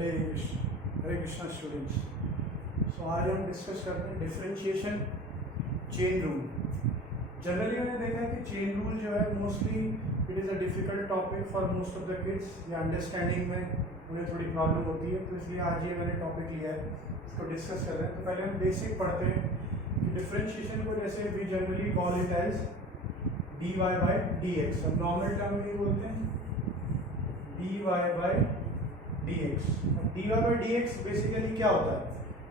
हरे Krishna students. सो आज हम discuss करते हैं डिफरेंशिएशन चेन रूल। जनरली मैंने देखा है कि चेन रूल जो है mostly it is a difficult topic for most of the kids, या अंडरस्टैंडिंग में उन्हें थोड़ी प्रॉब्लम होती है, तो इसलिए आज ये मैंने टॉपिक लिया है, इसको डिस्कस कर रहे हैं। तो पहले हम बेसिक पढ़ते हैं कि डिफरेंशिएशन को जैसे we generally call it as dy by d x. अब नॉर्मल टर्म में बोलते हैं dy बाई डी एक्स। अब dy by d x basically क्या होता है,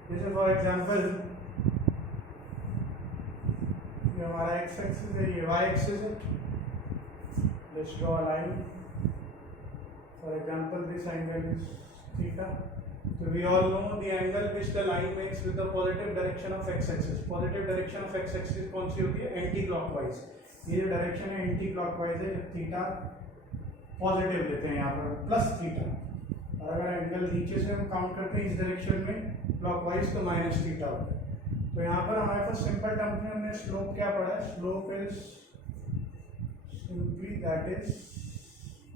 जैसे फॉर एग्जांपल ये हमारा x एक्सिस है, ये y एक्सिस है। Let's draw a line, for example this angle is theta. So we all know the angle which the line makes with the positive direction of x axis. Positive direction of x axis कौन सी होती है? Anti clockwise. ये जो direction है anti clockwise है, जब theta positive लेते हैं यहाँ पर प्लस थीटा, और अगर एंगल नीचे से हम काउंट करते हैं इस डायरेक्शन में क्लॉकवाइज तो माइनस थीटा होता है। तो यहाँ पर हमारे पास सिंपल टर्म में हमने स्लोप क्या पढ़ा है? Slope is simply that is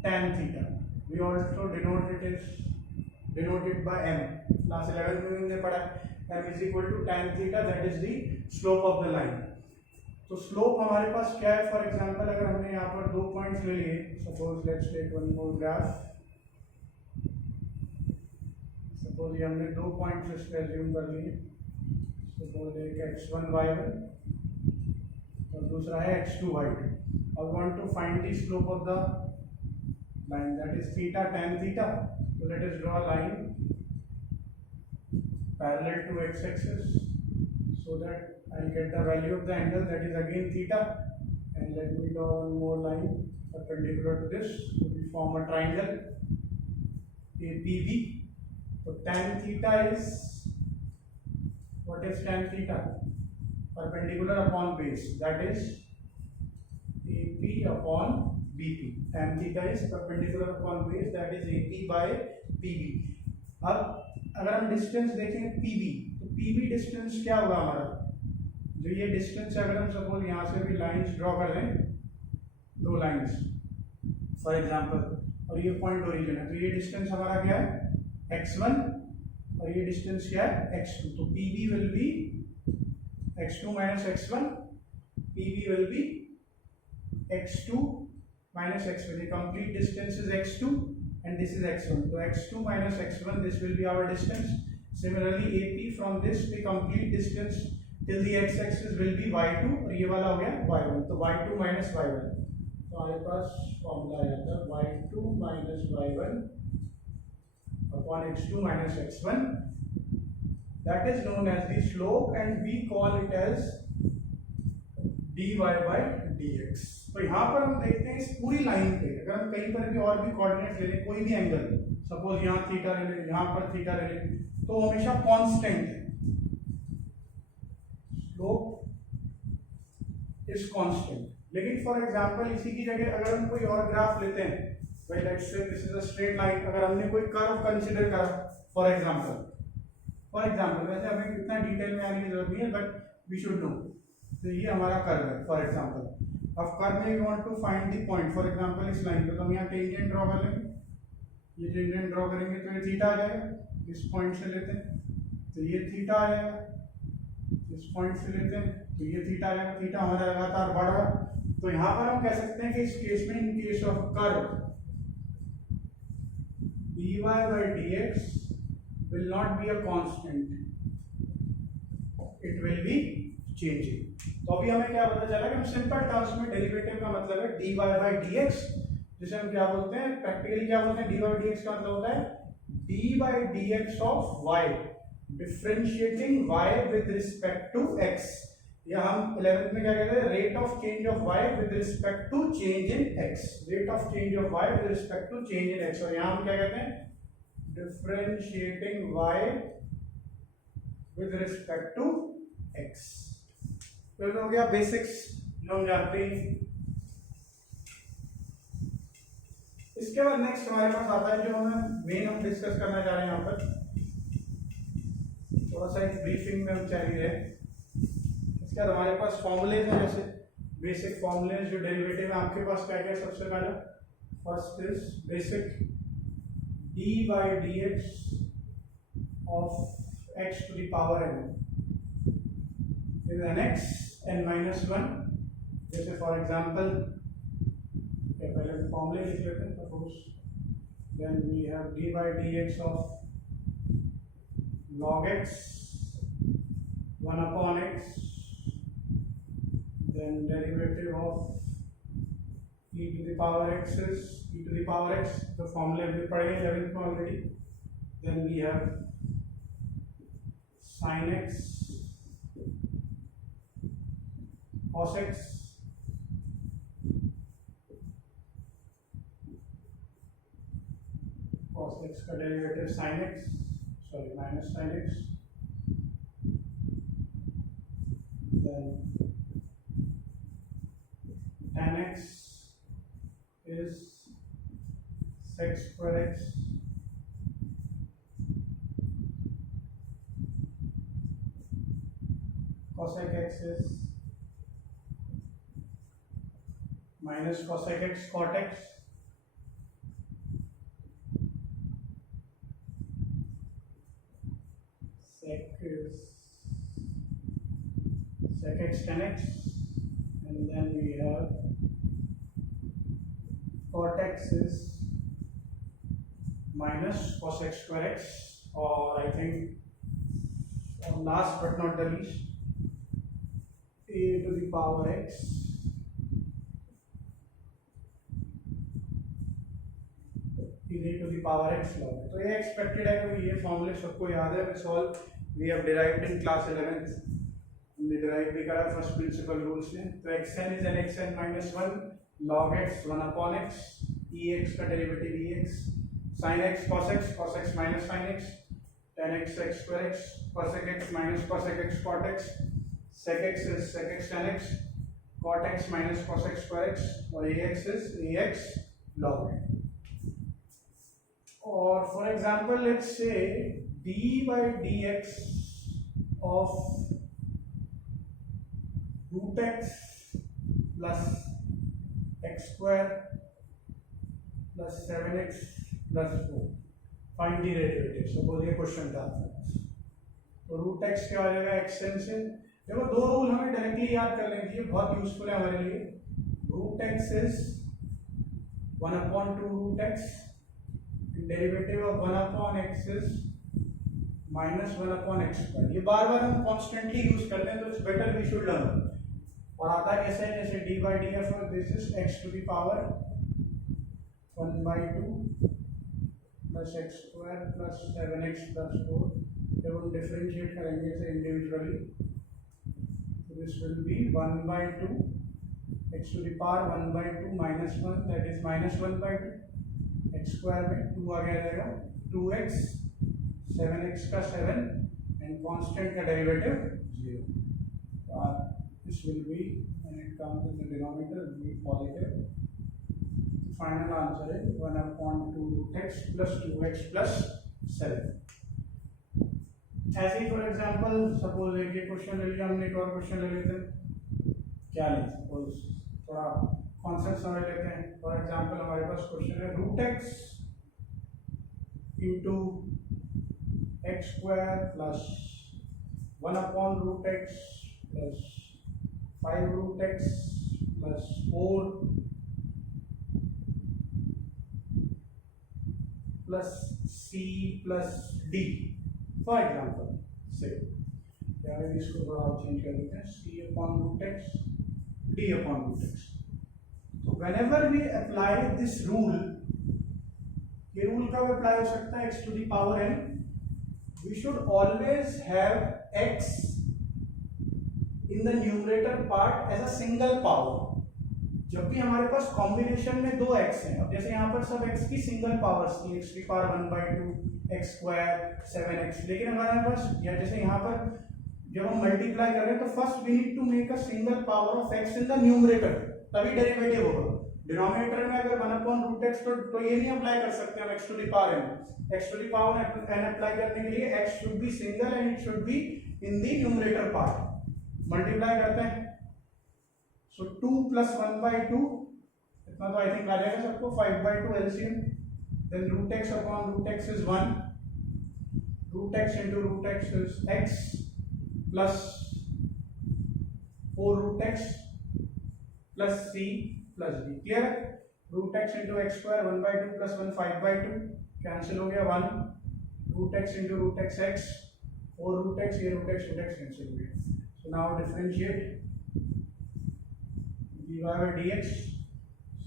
tan theta. We also denoted by m. Class 11 में हमने पढ़ा m is equal to tan theta, that is the slope of the line. तो स्लोप हमारे पास क्या है? फॉर एग्जांपल अगर हमने यहाँ पर दो पॉइंट्स ले लिए, suppose let's take one more graph. Suppose ये हमने दो पॉइंट्स इस पे अज्यूम कर लिए, सपोज एक x1 y1 और दूसरा है x2 y2। I want to find the slope of the line, that is theta tan theta. So let us draw a line parallel to x-axis so that I'll get the value of the angle, that is again theta. And let me draw one more line perpendicular to this, so we form a triangle APB. So tan theta is, what is tan theta? Perpendicular upon base, that is AP upon BP. Tan theta is perpendicular upon base, that is AP by PB. अब अगर हम distance देखें PB, तो PB distance क्या होगा हमारा? जो ये डिस्टेंस है, अगर हम सपोज यहाँ से भी लाइंस ड्रॉ कर दें, दो लाइंस फॉर एग्जांपल, और ये पॉइंट ओरिजिन है, तो ये डिस्टेंस हमारा क्या है? x1, और ये डिस्टेंस क्या है? x2। तो PB will be x2 minus x1, PB will be x2 minus x1. The complete distance is x2 and this is x1. So x2 minus x1, this will be our distance. Similarly AP from this, the complete distance till the x-axis will be y2, और ये वाला हो गया y1, तो y2 minus y1। तो हमारे पास formula आ जाता है y2 minus y1 upon x2 minus x1. That is known as the slope and we call it as dy by dx। तो यहाँ पर हम देखते हैं इस पूरी लाइन पे, अगर हम कहीं पर भी और भी कोऑर्डिनेट ले लें, कोई भी एंगल, सपोज यहाँ थीटा ले लें, यहाँ पर थीटा ले लें, तो हमेशा कांस्टेंट है, स्लोप इज कांस्टेंट। लेकिन फॉर एग्जांपल इसी की जगह अगर हम कोई और ग्राफ लेते हैं, भाई let's say this is a straight line, अगर हमने कोई कर्व कंसीडर करा फॉर एग्जांपल, वैसे हमें इतना डिटेल में आने की जरूरत नहीं है, बट वी शुड नो। तो ये हमारा कर्व है फॉर एग्जांपल। अब कर्व में we want to find the point, for example इस लाइन पे, तो हम यहाँ टेंजेंट ड्रॉ कर लेंगे, ये टेंजेंट ड्रॉ करेंगे तो ये थीटा आ जाएगा। इस पॉइंट से लेते हैं तो ये थीटा आ जाएगा, इस पॉइंट से लेते हैं तो ये थीटा आ जाएगा। थीटा हमारा लगातार बढ़ रहा है, तो यहाँ पर हम कह सकते हैं कि इस केस में, in case of curve, dy by dx will not be a constant, it will be changing। तो अभी हमें क्या पता चला कि हम सिंपल टर्म्स में डेरिवेटिव का मतलब है dy by dx, जिसे हम क्या बोलते हैं, प्रैक्टिकली क्या बोलते हैं? dy by dx का मतलब होता है d by dx of y, differentiating y with respect to x, या हम 11th में क्या कहते हैं? Rate of change of y with respect to change in x, rate of change of y with respect to change in x। और यहाँ हम क्या कहते हैं? Differentiating y with respect to x। तो हो गया बेसिक्स जो हम जानते हैं। इसके बाद नेक्स्ट हमारे पास आता है जो हमें मेन हम डिस्कस करना चाह रहे हैं, यहाँ पर थोड़ा सा एक ब्रीफिंग में हम चाहिए है। इसके बाद हमारे पास फॉर्मूलेज हैं, जैसे बेसिक फॉर्मूलेज जो डेरिवेटिव है आपके पास क्या क्या? सबसे पहले first is basic d by dx of x to the power n is nx n minus 1. जैसे फॉर एग्जाम्पल पहले फॉर्मूले लिख लेते हैं. Suppose then we have d by dx of log x 1 upon x, then derivative of e to the power x is e to the power x, the formula we पढ़े 11th में already. Then we have sin x cos x का derivative sin x, sorry minus sin x, then tan x is sec square x cosec x is minus cosec x cot x, sec is sec x tan x, and then we have cot x is minus cos x square x, or I think last but not the least a to the power x is a to the power x log. तो ये expected है क्योंकि ये फॉर्मूले सबको याद है. Solve we have derived in class 11th, हमने डिराइव भी करा फर्स्ट प्रिंसिपल रूल्स में. तो xn is nxn minus 1 log x 1 upon x, ex का derivative ex, sin x cos x minus sin x, tan x sec square x, cosec x minus cosec x cot x, sec x is sec x tan x, cot x minus cos x square x, और ax is ax log x. और for example let's say d by dx of root x plus x square plus 7x plus 4, find the derivative. Suppose ये question था तो root x क्या हो जाएगा xn से. देखो दो रूल हमें डायरेक्टली याद कर लेंगे, ये बहुत यूजफुल है हमारे लिए. Root x is 1 upon 2 root x, derivative of 1 upon x is minus 1 upon x square. ये बार बार हम कॉन्स्टेंटली यूज करते हैं तो it's better we should learn. और आता कैसे है, जैसे d by df और this is x to the power 1 by 2 plus x square plus 7x plus 4. जब हम डिफरेंशिएट करेंगे इसे इंडिविजुअली तो this will B 1 by 2 x to the power 1 by 2 minus 1, that is minus 1 by 2. x square में 2 आ गया रहेगा 2x, 7x का 7 एंड कांस्टेंट का derivative 0. This will be when it comes in the denominator be positive. Final answer है 1 upon 2 root x plus 2x plus 7. ऐसे ही for example suppose एक ये क्वेश्चन ले लिया हमने, एक और क्वेश्चन ले लेते हैं. क्या लें, सपोज थोड़ा कॉन्सेप्ट समझ लेते हैं. फॉर एग्जांपल हमारे पास क्वेश्चन है root x into X square plus 1 upon root X plus 5 root X plus 4 plus C plus D. For example से इसको थोड़ा चेंज कर देते हैं, C upon root X D upon root X. So whenever we apply this rule, ये rule कब apply हो सकता है, x to the power n, we should always have x in the numerator part as a single power. जब भी हमारे पास combination में दो x हैं, अब जैसे यहाँ पर सब x की सिंगल पावर्स थी, x की power 1 by 2 x square 7x, लेकिन हमारे पास या जैसे यहाँ पर जब हम मल्टीप्लाई कर रहे हैं तो first we need to make a single power of x in the numerator, तभी डेरिवेटिव होगा. डिनोमिनेटर में अगर 1 upon रूट एक्स तो ये नहीं अप्लाई कर सकते हम x to the power n. x to the power n apply करने के लिए x should be single and it should be in the numerator part. Multiply करते हैं so 2 plus 1 by 2 इतना तो आई थिंक आ जाएगा सबको, 5 by 2 LCM, then root x upon root x is 1, root x into root x is x plus 4 root x plus c plus d. Clear? Root x into x square 1 by 2 plus 1 5 by 2 cancel हो गया 1, root x into root x x 4 root x, ये root x cancel हो गया. So now differentiate dy by dx.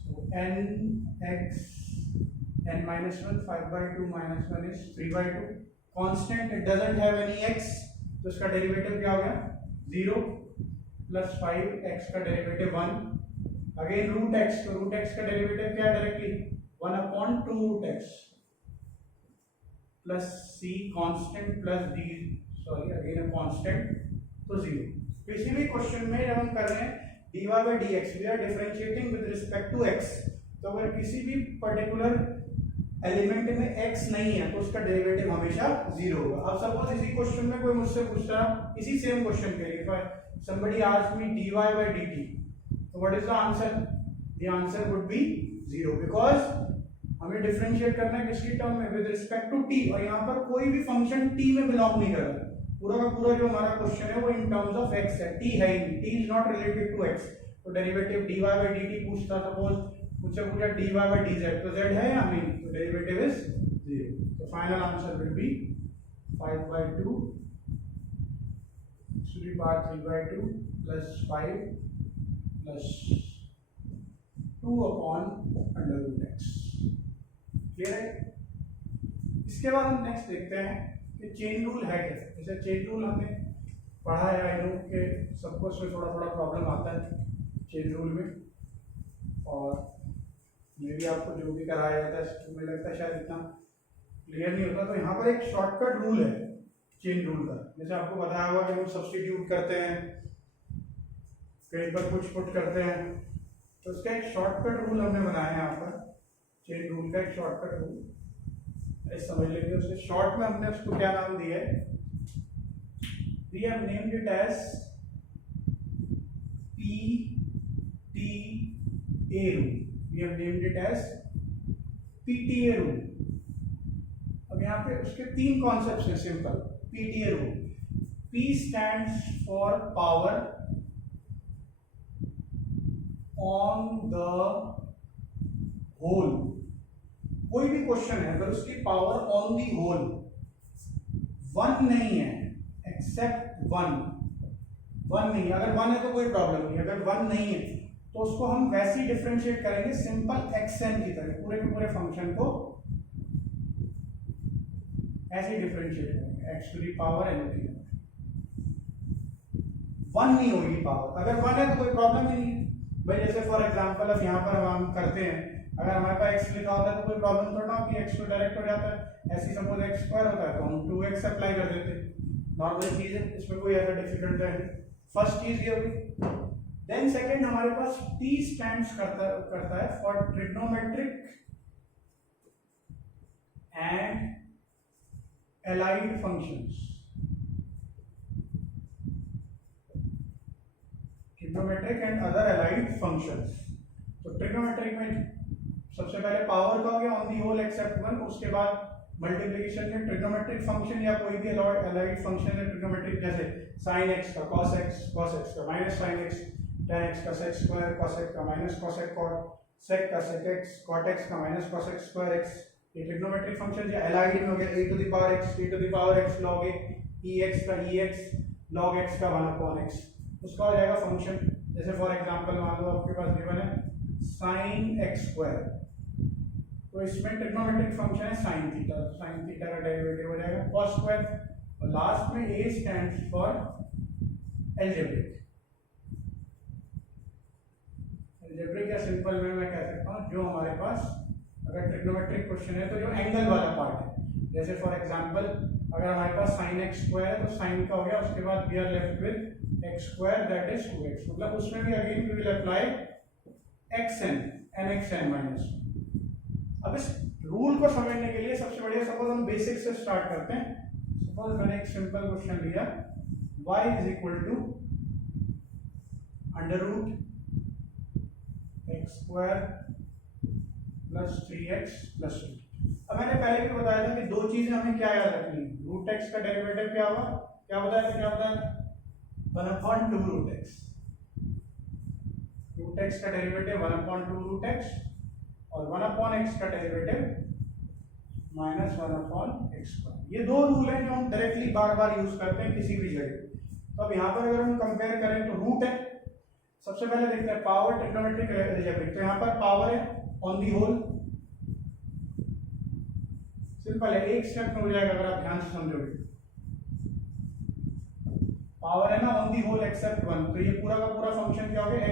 So n x n minus 1 5 by 2 minus 1 is 3 by 2. Constant, it doesn't have any x, तो इसका derivative क्या हो गया 0 plus 5 x का derivative 1. Again root x, तो root x का डेरिवेटिव क्या है directly 1 upon 2 root x plus c constant plus d, sorry again a constant, तो 0. किसी भी क्वेश्चन में जब हम कर रहे हैं dy by dx, we are differentiating with respect to x. तो अगर किसी भी पर्टिकुलर एलिमेंट में x नहीं है तो उसका डेरिवेटिव हमेशा 0 होगा. अब सपोज इसी क्वेश्चन में कोई मुझसे पूछ रहा है इसी सेम क्वेश्चन के लिए, somebody asked me dy by dt, so what is the answer? The answer would be 0 because हमें डिफरेंशिएट करना है किसकी टर्म में, विद रिस्पेक्ट टू t, और यहाँ पर कोई भी फंक्शन t में बिलोंग नहीं कर रहा. पूरा का पूरा जो हमारा क्वेश्चन है वो इन टर्म्स ऑफ x है, t है ही नहीं, t is not related to x. तो डेरिवेटिव dy by dt पूछता, सपोज मुझसे पूछा dy by dz, तो z है या नहीं, तो डेरिवेटिव इज 0. तो final answer will be 5 by 2 to the power 3 by 2 plus 5 plus 2 upon under root x. Clear है? इसके बाद हम नेक्स्ट देखते हैं कि चेन रूल है क्या. जैसे चेन रूल हमने पढ़ा है, आई नो कि सबको इसमें थोड़ा थोड़ा प्रॉब्लम आता है चेन रूल में, और मे भी आपको जो भी कराया जाता है मुझे लगता है शायद इतना क्लियर नहीं होता. तो यहाँ पर एक शॉर्टकट रूल है चेन रूल का. जैसे आपको बताया होगा कि हम सब्स्टिट्यूट करते हैं, कहीं पर कुछ पुट करते हैं, तो उसका एक शॉर्टकट रूल हमने बनाया है यहाँ पर. चेन रूल का एक शॉर्टकट रूल ऐसे समझ लेंगे. उसके शॉर्ट में हमने उसको क्या नाम दिया है, we have named it as PTA rule. We have named it as PTA rule. अब यहाँ पे उसके 3 कॉन्सेप्ट्स हैं simple. PTA rule, P stands for power on the whole. कोई भी क्वेश्चन है अगर उसकी पावर ऑन दी होल 1 नहीं है, एक्सेप्ट 1 नहीं है, अगर 1 है तो कोई प्रॉब्लम नहीं, अगर 1 नहीं है तो उसको हम वैसे ही डिफरेंशिएट करेंगे सिंपल xn की तरह. पूरे के पूरे फंक्शन को ऐसे ही डिफरेंशिएट करेंगे x to the power n की. 1 नहीं होगी पावर, अगर 1 है तो कोई प्रॉब्लम ही नहीं है भाई. जैसे फॉर एग्जांपल अब यहाँ पर हम करते हैं, अगर हमारे पास x लिखा होता है तो कोई प्रॉब्लम थोड़ा ना कि x तो डायरेक्ट हो जाता है. ऐसी सपोज x स्क्वायर होता है तो हम 2x अप्लाई कर देते हैं. नॉर्मल चीज है, इसमें कोई ऐसा डिफिकल्ट है. फर्स्ट चीज ये होगी. देन सेकंड हमारे पास t स्टैंड्स करता है for trigonometric and allied functions. Trigonometric and other allied functions. तो ट्रिग्नोमेट्रिक में सबसे पहले पावर का हो गया ऑन दी होल एक्सेप्ट 1, उसके बाद मल्टीप्लिकेशन में ट्रिग्नोमेट्रिक फंक्शन या कोई भी एलाइड फंक्शन है ट्रिग्नोमेट्रिक, जैसे sin x का cos x का minus sin x, tan x का sec स्क्वायर, cos x का माइनस cos x, sec का sec x, cot x का minus cos x square x. ये ट्रिग्नोमेट्रिक फंक्शन या एलाइड में हो गया a to the power x, e to the power x log a, ex का ex log x का 1 upon x. उसका हो जाएगा फंक्शन. जैसे फॉर एग्जांपल मान लो आपके पास गिवन है sin x स्क्वायर, तो इसमें ट्रिग्नोमेट्रिक फंक्शन है sin थीटा, sin थीटा का डेरिवेटिव हो जाएगा cos स्क्वायर, और लास्ट में a stands for algebraic. Algebraic या सिंपल में मैं कह सकता हूँ जो हमारे पास अगर ट्रिग्नोमेट्रिक क्वेश्चन है तो जो एंगल वाला पार्ट है. जैसे फॉर एग्जांपल अगर हमारे पास sin x स्क्वायर है तो sin का हो गया, उसके बाद we are left with x square that is 2x. मतलब उसमें भी again we will apply xn nxn minus. अब इस रूल को समझने के लिए सबसे बढ़िया सपोज हम बेसिक से स्टार्ट करते हैं. सपोज मैंने एक सिंपल क्वेश्चन लिया, y is equal to under root x square plus 3x plus 2. अब मैंने पहले भी बताया था कि दो चीजें हमें क्या याद रखनी है, रूट एक्स का डेरिवेटिव क्या होगा, क्या बताया 1/2 रूट एक्स, रूट एक्स का डेरिवेटिव 1/2 रूट एक्स और 1/x का डेरिवेटिव -1/x²। ये दो रूल हैं जो हम डायरेक्टली बार बार यूज करते हैं किसी भी जगह। तो अब यहाँ पर अगर हम कंपेयर करें तो रूट है, सबसे पहले देखते हैं पावर ट्रिग्नोमेट्रिक अलजेब्रिक। तो यहाँ पर पावर है ऑन दी होल, सिंपल है, एक स्टेप में हो जाएगा अगर आप ध्यान से समझोगे। पावर है ना ऑन दी होल एक्सेप्ट 1, तो ये पूरा का पूरा फंक्शन क्या हो गया,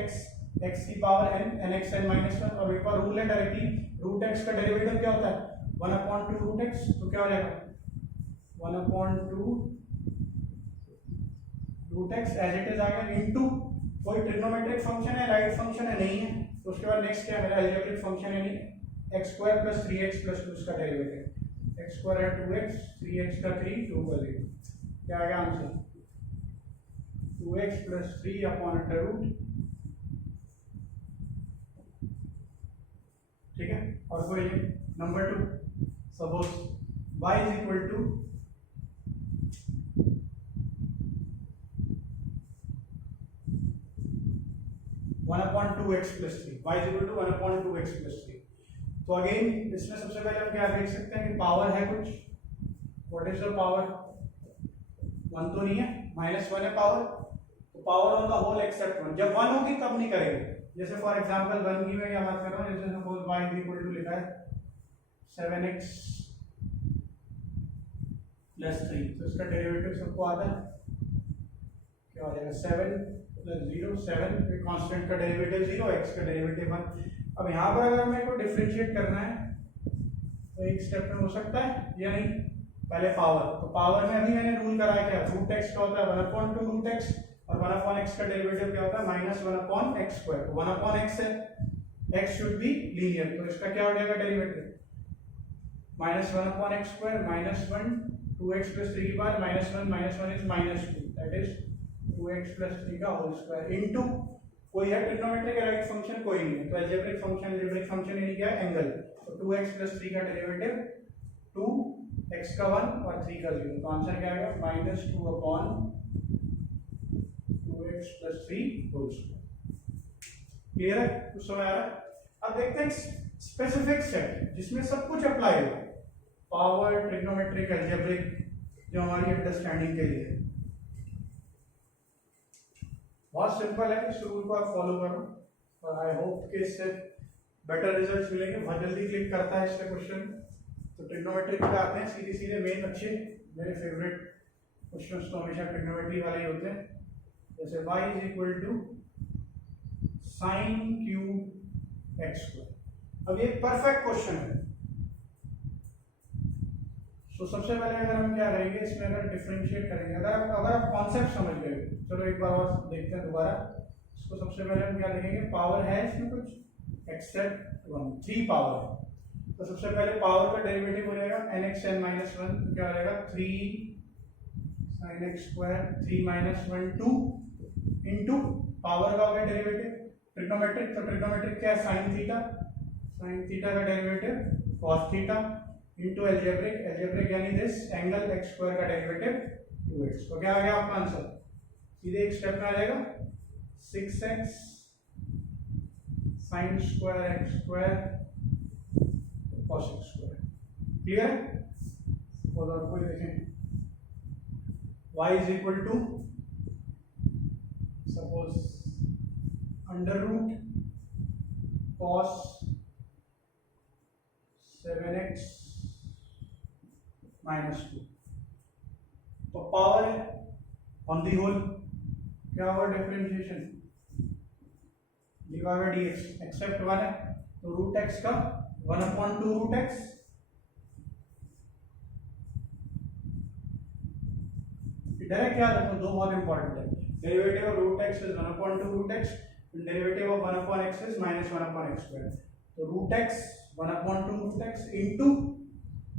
x की पावर n nxn -1। और एक बार रूल है डायरेक्टली, रूट x का डेरिवेटिव क्या होता है 1/2 रूट x, तो क्या हो जाएगा 1/2 root x as it is आ गया इनटू कोई ट्रिग्नोमेट्रिक फंक्शन है, राइट फंक्शन है, नहीं है, तो उसके बाद नेक्स्ट क्या है मेरा अलजेब्रिक फंक्शन है, नहीं x² + 3x + 2 इसका डेरिवेटिव, x² है 2x, 3x का 3, 2 का 0, क्या आ गया आंसर 2x + 3/√। ठीक है, और कोई number 2, suppose y = 1/2x + 3, y = 1/2x + 3। तो अगेन इसमें सबसे पहले हम क्या देख सकते हैं कि पावर है कुछ, व्हाट इज द पावर, 1 तो नहीं है, -1 है पावर, तो power on the whole except 1, जब 1 होगी तब नहीं करेंगे। जैसे फॉर एग्जांपल 1 की मैं क्या बात कर रहा हूँ, जैसे सपोज y = लिखा है 7x + 3, तो इसका डेरिवेटिव सबको आता है, क्या हो जाएगा 7 + 0 7, कांस्टेंट का डेरिवेटिव 0, x का डेरिवेटिव 1। अब यहाँ पर अगर मेरे को डिफरेंशिएट करना है तो एक स्टेप में हो सकता है या नहीं, पहले पावर, तो पावर में अभी मैंने रूल करा है क्या, रूट x का होता है 1/2 रूट x और 1/x का डेरिवेटिव क्या होता है -1/x², 1/x है, x शुड बी लीनियर, तो इसका क्या हो जाएगा डेरिवेटिव -1/x² -1 2x + 3 की बार -1 -1 इज -2, दैट इज 2x + 3 का होल स्क्वायर इनटू कोई है ट्रिग्नोमेट्रिक राइट फंक्शन, कोई नहीं है, तो अलजेब्रिक फंक्शन यानी क्या है एंगल, तो 2x + 3 का डेरिवेटिव 2 x का 1 और 3 का 0, तो आंसर क्या आएगा -2/2x + 3 होल स्क्वायर। क्लियर है, कुछ समझ आ रहा है। अब देखते हैं स्पेसिफिक सेट जिसमें सब कुछ अप्लाई हो, पावर ट्रिग्नोमेट्रिक अलजेब्रिक, जो हमारी अंडरस्टैंडिंग के लिए है। बहुत सिंपल है, इस रूल को आप फॉलो करो और आई होप कि इससे बेटर रिजल्ट्स मिलेंगे। बहुत जल्दी क्लिक करता है इसका क्वेश्चन, तो ट्रिग्नोमेट्रिक पे आते हैं सीधे सीधे, मेन अच्छे मेरे फेवरेट क्वेश्चंस तो हमेशा ट्रिग्नोमेट्री वाले ही होते हैं। जैसे y = sin³ x², अब ये परफेक्ट क्वेश्चन है। तो सबसे पहले अगर हम क्या करेंगे, इसमें अगर डिफरेंशिएट करेंगे, अगर आप कॉन्सेप्ट समझ गए, चलो एक बार और देखते हैं दोबारा इसको। सबसे पहले हम क्या देखेंगे, पावर है इसमें कुछ एक्सेप्ट 1, 3 पावर है, तो सबसे पहले पावर का डेरिवेटिव हो जाएगा nxn -1, क्या हो जाएगा 3 sin x², 3 -1 2 इनटू पावर का हो गया डेरिवेटिव ट्रिग्नोमेट्रिक, तो ट्रिग्नोमेट्रिक क्या है sin थीटा का derivative cos theta into algebraic यानी दिस एंगल x² का डेरिवेटिव 2x, तो क्या आ गया आपका आंसर, सीधे एक स्टेप में आ जाएगा 6x sin² x² cos x²। Clear है, और कोई देखें y = सपोज √ cos 7x -2, तो पावर है ऑन दी होल, क्या होगा डिफरेंशिएशन dy/dx, एक्सेप्ट 1 है तो रूट x का 1/2 रूट x, डायरेक्ट याद रखो, दो बहुत इंपॉर्टेंट है, derivative of root x is 1/2 root x, derivative of 1/x is -1/x², तो root x 1/2 root x into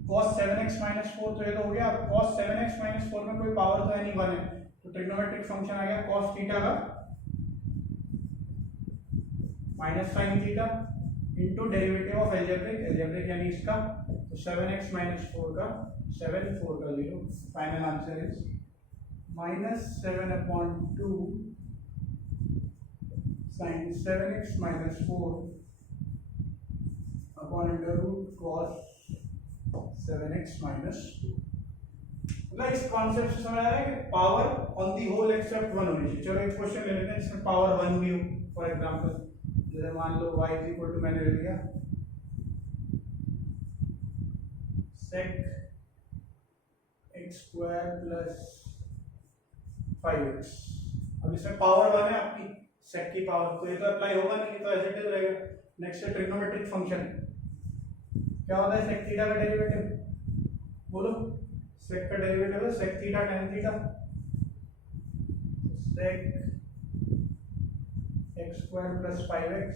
cos 7x -4, तो ये तो हो गया। अब cos 7x -4 में कोई पावर तो है नहीं, 1 है, तो ट्रिग्नोमेट्रिक फंक्शन आ गया cos थीटा का -sin theta into derivative of algebraic यानी इसका, तो तो 7x माइनस 4 का 7 4 का 0, final answer is -7/2 sin 7x minus 4 upon under root cos 7x minus 2। मतलब इस कॉन्सेप्ट से समझ आ रहा है कि power on the whole except 1 होनी चाहिए। चलो एक क्वेश्चन ले लेते हैं जिसमें पावर 1 भी हो। फॉर एग्जांपल जैसे मान लो y इज इक्वल टू, मैंने ले लिया sec x square plus 5x। अब इसमें पावर 1 है आपकी sec की पावर, तो ये तो अप्लाई होगा नहीं, तो एज इट इज रहेगा। नेक्स्ट है ट्रिग्नोमेट्रिक फंक्शन। क्या होता है sec थीटा का डेरिवेटिव? बोलो। sec का डेरिवेटिव है sec theta tan theta. sec x square plus 5x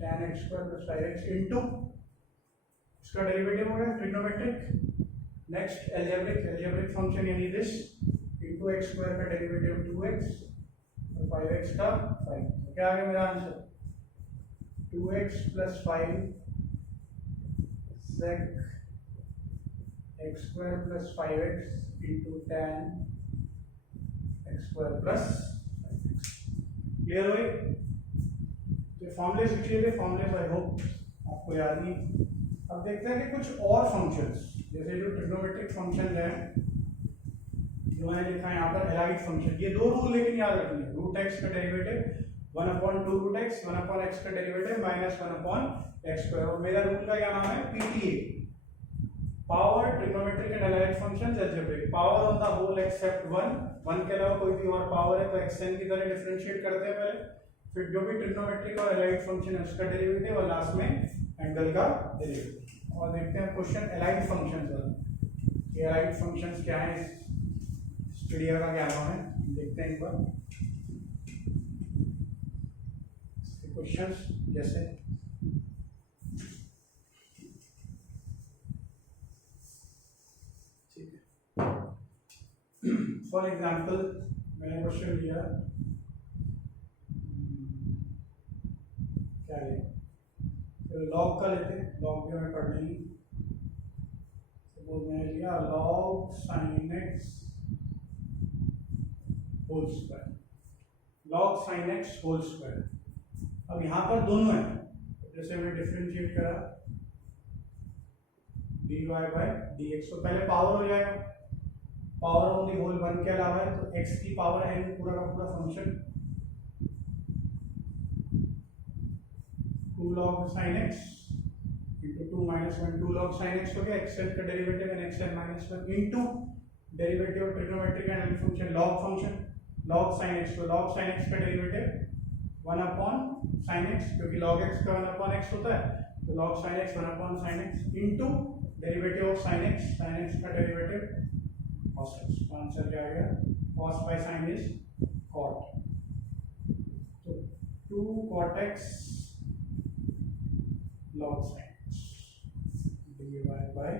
tan x square plus 5x into इसका डेरिवेटिव हो गया ट्रिग्नोमेट्रिक। नेक्स्ट एल्जेब्रिक फंक्शन यानी दिस इनटू x स्क्वायर का डेरिवेटिव 2x और 5x का 5। तो क्या आ गया मेरा answer? 2x plus 5 sec x square plus 5x into tan x square plus 5x। Clear हुई? तो फॉर्मूले सीख लिए थे, फॉर्मूले आई होप आपको याद नहीं। अब देखते हैं कि कुछ और फंक्शंस, जैसे जो ट्रिग्नोमेट्रिक फंक्शन है जो मैंने लिखा है यहाँ पर एलाइड फंक्शन। ये दो रूल लेकिन याद रखनी है। रूट एक्स का डेरिवेटिव 1/2 रूट एक्स, 1/x का डेरिवेटिव -1/x स्क्वायर। और मेरा रूल का क्या नाम है? PTA, power trigonometric and allied functions algebraic. Power on the whole except 1 के अलावा कोई भी और पावर है तो xn की तरह डिफरेंशिएट करते हैं पहले, फिर जो भी ट्रिग्नोमेट्रिक और एलाइड फंक्शन है उसका डेरिवेटिव और लास्ट में एंगल का डेरिवेटिव। और देखते हैं क्वेश्चन एलाइड फंक्शंस वाला। ये एलाइड फंक्शंस क्या है, स्टूडियो का क्या नाम है, देखते हैं एक बार। क्वेश्चंस जैसे ठीक है, फॉर एग्जांपल मैंने क्वेश्चन लिया क्या है, लॉग का लेते हैं। लॉग भी हमें पढ़ लेंगे। सपोज मैंने लिया log sine x whole square, log sine x whole square. अब यहाँ पर दोनों है, जैसे मैंने डिफरेंशिएट करा dy बाय dx, तो पहले पावर हो जाएगा। पावर ऑन दी होल 1 के अलावा है तो x की पावर n पूरा का पूरा function 2 log sin x into 2 minus 1, 2 log sin x हो गया, xn का derivative and xn minus 1 into derivative of trigonometric and function log function log sin x, तो log sin x का derivative 1 upon sin x, क्योंकि log x का 1 upon x होता है तो log sin x 1 upon sin x into derivative of sin x का derivative cos x। तो answer क्या आ गया? cos by sin is cot, तो 2 cot x log sin x dy by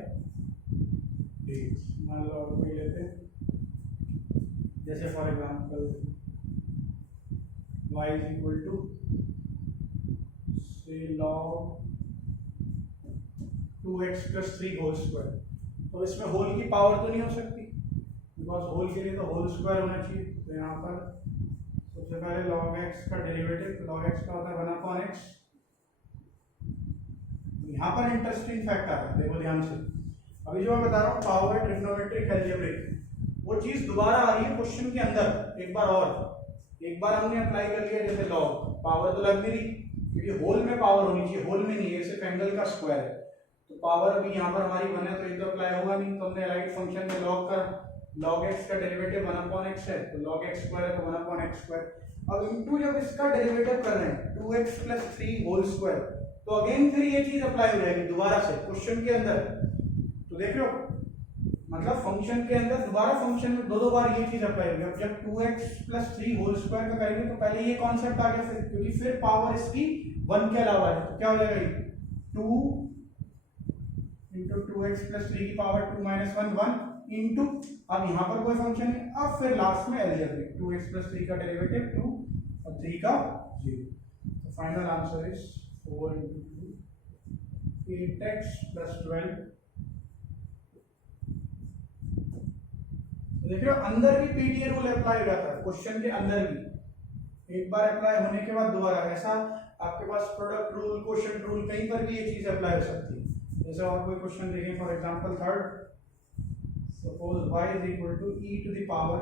dx। मान लो और कोई लेते हैं, जैसे for example y is equal to say log 2x plus 3 whole square. तो इसमें होल की पावर तो नहीं हो सकती, बिकॉज होल के लिए तो होल स्क्वायर होना चाहिए। तो यहाँ पर सबसे पहले log x का डेरिवेटिव, log x का होता है 1 upon x। यहाँ पर इंटरेस्टिंग फैक्ट आता है, देखो ध्यान से। अभी जो मैं बता रहा हूँ पावर ट्रिग्नोमेट्रिक अलजेब्रिक, वो चीज दोबारा आ रही है क्वेश्चन के अंदर एक बार और। एक बार हमने अप्लाई कर लिया जैसे लॉग, पावर तो लग नहीं रही क्योंकि होल में पावर होनी चाहिए, होल में नहीं है, सिर्फ एंगल का स्क्वायर है। तो पावर अभी यहाँ पर हमारी 1 है तो ये तो अप्लाई होगा नहीं, तो हमने राइट फंक्शन में लॉग कर, log x का डेरिवेटिव 1 upon x है तो log x स्क्वायर है तो 1 upon x स्क्वायर। अब इनटू जब इसका डेरिवेटिव कर रहे हैं 2x plus 3 होल स्क्वायर, तो अगेन फिर ये चीज अप्लाई हो जाएगी दोबारा से क्वेश्चन के अंदर। तो देख लो, मतलब फंक्शन के अंदर दोबारा फंक्शन में दो बार ये चीज अप्लाई होगी। अब जब 2x plus 3 होल स्क्वायर का करेंगे तो पहले ये कॉन्सेप्ट आ गया, फिर क्योंकि फिर पावर इसकी 1 के अलावा है तो क्या हो जाएगा 2 into 2x plus 3 की पावर 2 minus 1 1 into, अब यहाँ पर कोई फंक्शन नहीं, अब फिर लास्ट में अलजेब्रिक 2x plus 3 का डेरिवेटिव 2 और 3 का 0। तो final answer is 4 into 2 8x plus 12। देखिए अंदर भी पीडीए रूल अप्लाई हो जाता है, क्वेश्चन के अंदर भी एक बार अप्लाई होने के बाद दोबारा, ऐसा आपके पास प्रोडक्ट रूल, क्वेश्चन रूल, कहीं पर भी ये चीज अप्लाई हो सकती है। जैसे और कोई क्वेश्चन देखें, for example third, suppose y is equal to e to the power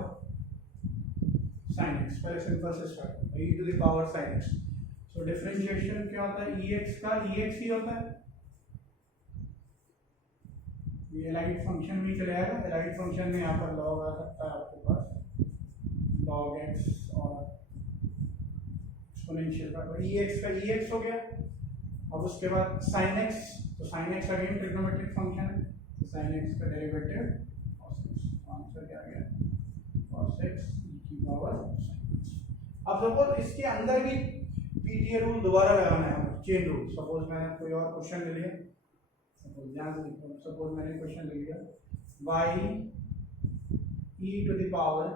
sin x। पहले सिंपल से start, e to the power sin x। So differentiation क्या होता है, ex का ex ही होता है, ये एलाइड फंक्शन भी चले आएगा। एलाइड फंक्शन में यहाँ पर लॉग आ सकता है आपके पास, लॉग x और एक्सपोनेंशियल का, ex का ex हो गया। अब उसके बाद sin x, तो sin x again trigonometric function है, तो sin x का डेरिवेटिव cos x, आंसर क्या आ गया, cos x e की पावर sin x। अब सपोज इसके अंदर भी पीडीए रूल दोबारा लगाना है, चेन रूल। सपोज मैंने कोई और क्वेश्चन ले लिया, सपोज मैंने क्वेश्चन ले लिया y e to the power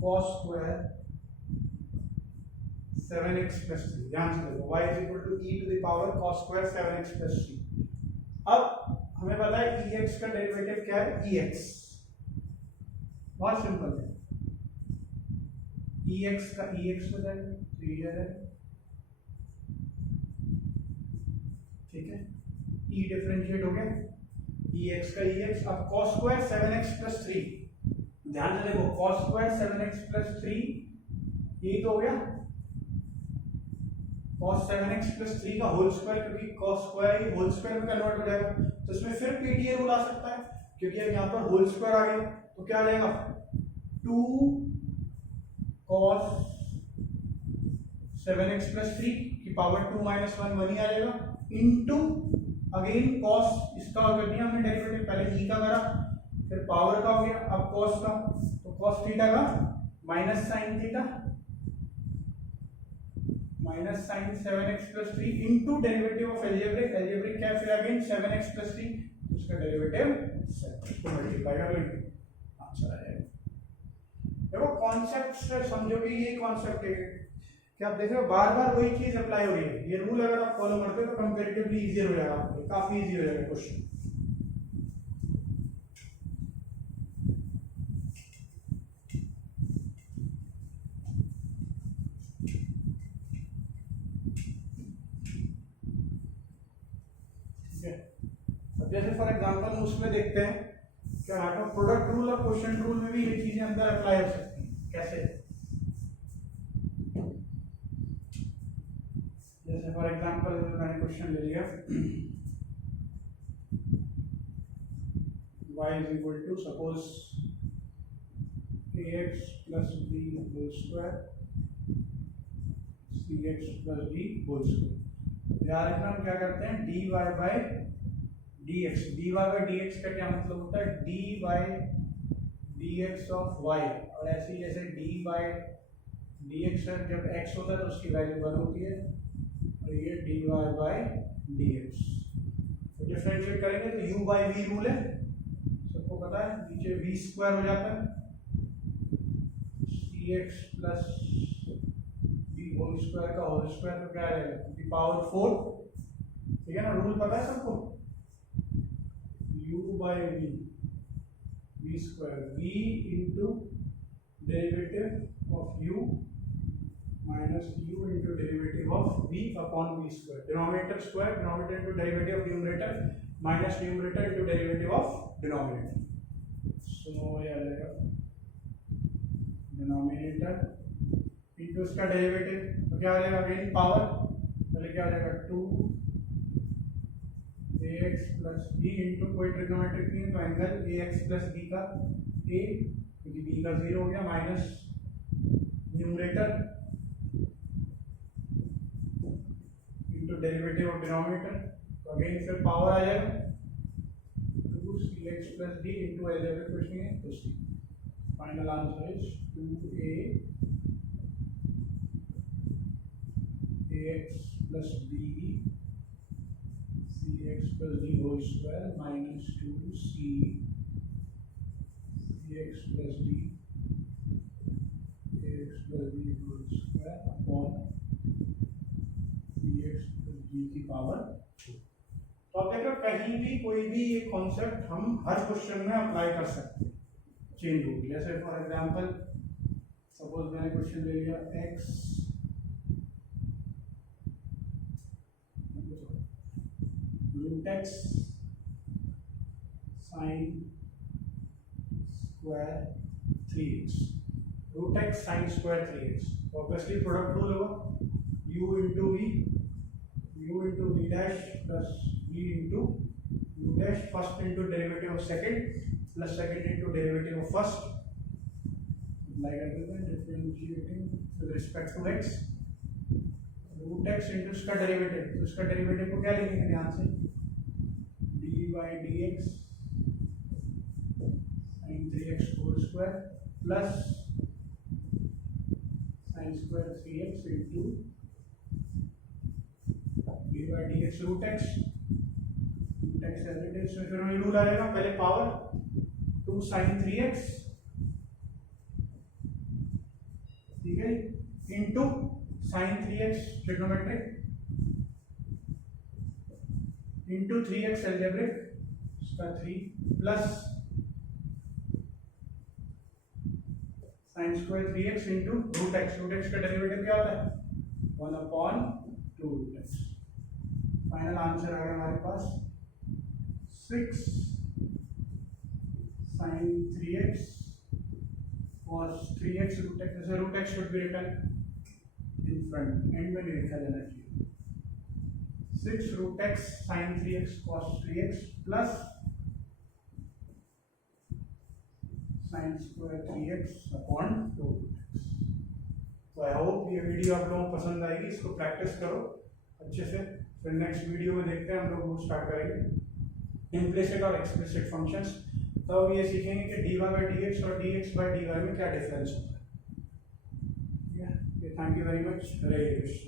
cos square 7x plus 3। ध्यान से देखो, y is equal to e to the power cos square 7x plus 3। अब हमें पता है ex का डेरिवेटिव क्या है, ex, बहुत सिंपल है, ex का ex हो जाएगा, तो ये है, ठीक है, e डिफरेंशिएट हो गया, ex का ex। अब cos स्क्वायर 7x plus 3, ध्यान से देखो, cos स्क्वायर 7x plus 3 यही तो हो गया, cos 7x plus 3 का होल स्क्वायर, क्योंकि cos स्क्वायर ही होल स्क्वायर में कन्वर्ट हो जाएगा, तो इसमें फिर पीडीए रूल आ सकता है, क्योंकि अब यहाँ पर होल स्क्वायर आ गया, तो क्या आ जाएगा, 2 cos 7x plus 3 की पावर 2 minus 1 1 ही आ जाएगा, इनटू अगेन cos, इसका कर दिया हमने डेरिवेटिव, पहले e का करा, फिर पावर का हो गया, अब cos का, तो cos थीटा का minus sine theta minus sine 7x plus 3 into derivative of algebraic, algebraic क्या फिर अगेन 7x plus 3, उसका डेरिवेटिव 7, इसको मल्टीप्लाई कर लेंगे, आंसर आ जाएगा। देखो कॉन्सेप्ट से समझोगे, ये कॉन्सेप्ट है कि आप देख रहे हो बार बार वही चीज अप्लाई हो रही है। ये रूल अगर आप फॉलो करते हो तो कंपैरेटिवली इजी हो जाएगा, आपको काफी इजी हो जाएगा क्वेश्चन। ठीक है, अब जैसे फॉर एग्जांपल हम उसमें देखते हैं क्या यहाँ पर प्रोडक्ट रूल और क्वोशिएंट रूल में भी ये चीजें अंदर अप्लाई हो सकती हैं। कैसे, जैसे फॉर एग्जांपल मैंने क्वेश्चन ले लिया, y is equal to suppose ax plus b whole square cx plus d whole square। यार इसमें हम क्या करते हैं, dy by dx, dy by dx का क्या मतलब होता है, dy dx of y, और ऐसे ही जैसे dy by dx जब x होता है तो उसकी वैल्यू 1 होती है, और ये dy by dx। तो डिफरेंशिएट करेंगे तो u by v रूल है, सबको पता है, नीचे v स्क्वायर हो जाता है, cx plus v whole square का होल स्क्वायर तो क्या आएगा, दी पावर 4, ठीक है ना, रूल पता है सबको, u by v square, v into derivative of u minus u into derivative of v upon v square, denominator square, denominator into derivative of numerator minus numerator into derivative of denominator। so ये आ जाएगा denominator into इसका derivative, तो क्या आ जाएगा, again power, पहले क्या आ जाएगा 2 ax plus b into कोई ट्रिग्नोमेट्रिक नहीं है तो एंगल ax plus b का a, क्योंकि b का 0 हो गया, minus numerator derivative of denominator, तो अगेन फिर पावर आ जाएगा 2cx plus d into algebraic question है तो c। Final answer is 2a ax plus b cx plus d whole square minus 2c cx plus d ax plus b whole square upon cx plus जी की power 2। तो आप देखो कहीं भी कोई भी एक कॉन्सेप्ट हम हर क्वेश्चन में अप्लाई कर सकते हैं चेन रूल। जैसे फॉर एग्जांपल सपोज मैंने क्वेश्चन ले लिया x root x sine square 3x, root x sine square 3x। Obviously product rule होगा u into v dash plus v into u dash, first into derivative of second plus second into derivative of first, differentiating with respect to x, root x into इसका derivative. तो इसका derivative को क्या लिखेंगे ध्यान से, dy dx sin 3x whole square plus sin square 3x into dy dx root x as it is. फिर वही रूल आएगा, पहले पावर 2 sin 3x, ठीक है, into sin 3x trigonometric into 3x algebraic, इसका 3 plus sin square 3x into root X. Root X का derivative क्या होता है 1/2 रूट एक्स। फाइनल आंसर आ गया हमारे पास 6 sin 3x cos 3x root X. जैसे root X should be written in front, end में नहीं लिखा जाना चाहिए। 6 root X sin 3x cos 3x plus sin square 3x upon 2 root x. तो आई होप ये वीडियो आप लोगों को पसंद आएगी, इसको प्रैक्टिस करो अच्छे से। फिर नेक्स्ट वीडियो में देखते हैं हम लोग वो स्टार्ट करेंगे इम्प्लिसिट और एक्सप्लिसिट फंक्शंस। तब ये सीखेंगे कि dy by dx और dx by dy में क्या डिफरेंस होता है। Thank you very much. Hare Krishna.